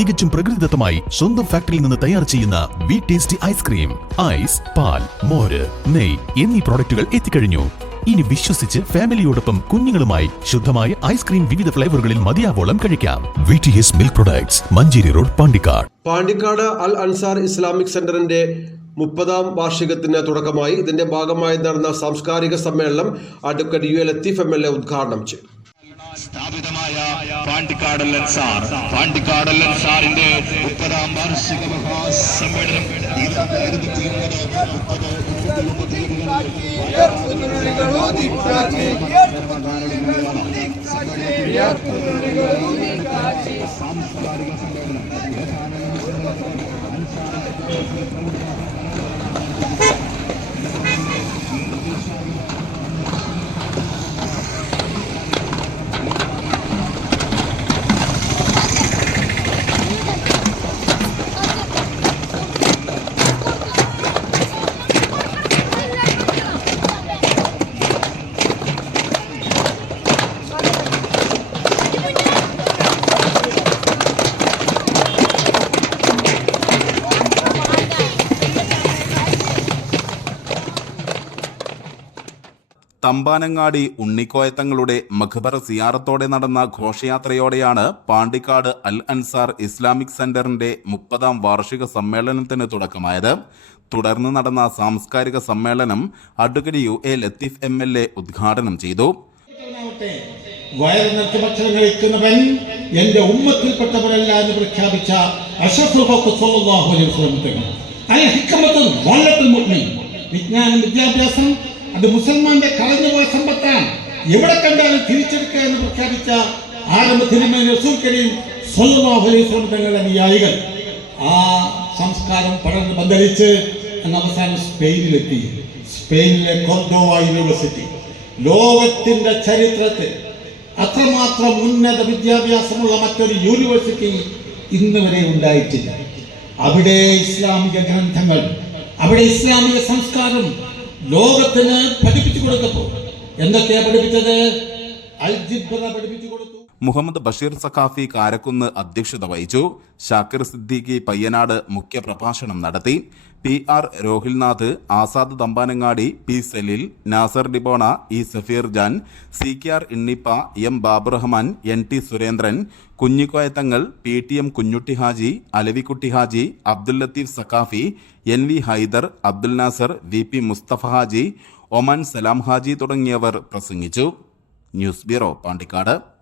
തികച്ചും പ്രകൃതിദത്തമായി സ്വന്തം ഫാക്ടറിയിൽ നിന്ന് തയ്യാർ ചെയ്യുന്ന വി ടേസ്റ്റി ഐസ്ക്രീം ഐസ് പാൽ മോര് നെയ് എന്നീ പ്രോഡക്റ്റുകൾ എത്തിക്കഴിഞ്ഞു. ഇനി വിശ്വസിച്ച് ഫാമിലിയോടൊപ്പം കുഞ്ഞുങ്ങളുമായി ശുദ്ധമായ ഐസ്ക്രീം വിവിധ ഫ്ലേവറുകളിൽ മതിയാവോളം കഴിക്കാം. V T S milk products Manjeri road Pandikkad. Pandikkad Al Ansar Islamic സെന്ററിന്റെ മുപ്പതാം വാർഷികത്തിന് തുടക്കമായി ഇതിന്റെ ഭാഗമായി നടന്ന സാംസ്കാരിക സമ്മേളനം advocate U A Latheef M L A ഉദ്ഘാടനം ചെയ്തു. സ്ഥാപിതമായ പാണ്ടിക്കാടല്ലൻ സാർ. പാണ്ടിക്കാടല്ലൻ സാറിന്റെ മുപ്പതാം വാർഷിക മഹാസമ്മേളനം തമ്പാനങ്ങാടി ഉണ്ണിക്കോയത്തങ്ങളുടെ മഖബറ സിയാറത്തോടെ നടന്ന ഘോഷയാത്രയോടെയാണ് പാണ്ടിക്കാട് അൽ അൻസാർ ഇസ്ലാമിക് സെന്ററിന്റെ മുപ്പതാം വാർഷിക സമ്മേളനത്തിന് തുടക്കമായത്. തുടർന്ന് നടന്ന സാംസ്കാരിക സമ്മേളനം advocate U A Latheef M L A ഉദ്ഘാടനം ചെയ്തു. എന്റെ ഉമ്മത്തിൽപ്പെട്ടവരല്ല എന്ന് പ്രഖ്യാപിച്ച വിജ്ഞാനം വിദ്യാഭ്യാസം അത് മുസൽമാന്റെ കളഞ്ഞുപോയ സമ്പത്താണ്. എവിടെ കണ്ടാലും തിരിച്ചെടുക്കുക എന്ന് പ്രഖ്യാപിച്ച തങ്ങളുടെ അനുയായികൾ ആ സംസ്കാരം പടർന്ന് പന്തലിച്ച് അവസാനം സ്പെയിനിലെത്തി. സ്പെയിനിലെ കൊർഡോവ യൂണിവേഴ്സിറ്റി. ലോകത്തിന്റെ ചരിത്രത്തിൽ അത്രമാത്രം ഉന്നത വിദ്യാഭ്യാസമുള്ള മറ്റൊരു യൂണിവേഴ്സിറ്റി ഇന്ന് വരെ ഉണ്ടായിട്ടില്ല. അവിടെ ഇസ്ലാമിക ഗ്രന്ഥങ്ങൾ അവിടെ ഇസ്ലാമിക സംസ്കാരം ലോകത്തിന് പഠിപ്പിച്ചു കൊടുത്തപ്പോൾ എന്തൊക്കെയാ പഠിപ്പിച്ചത്? അൽജിബ്ര പഠിപ്പിച്ചു കൊടുത്തു. മുഹമ്മദ് ബഷീർ സഖാഫി കാരക്കുന്ന് അധ്യക്ഷത വഹിച്ചു. ഷാക്കിർ സിദ്ദീഖി പയ്യനാട് മുഖ്യപ്രഭാഷണം നടത്തി. P R Rohilnath Azad Thampanangadi P Saleel Nasar Dibona E Safeer Jan C K R Innippa M Baburahman N T Surendran Kunhikoya Thangal P T M Kunhutty Haji Alavikutty Haji Abdul Latheef Saqafi N V Haider Abdul Nasar V P Musthafa Haji Oman Salam Haji തുടങ്ങിയവർ പ്രസംഗിച്ചു. News bureau Pandikkad.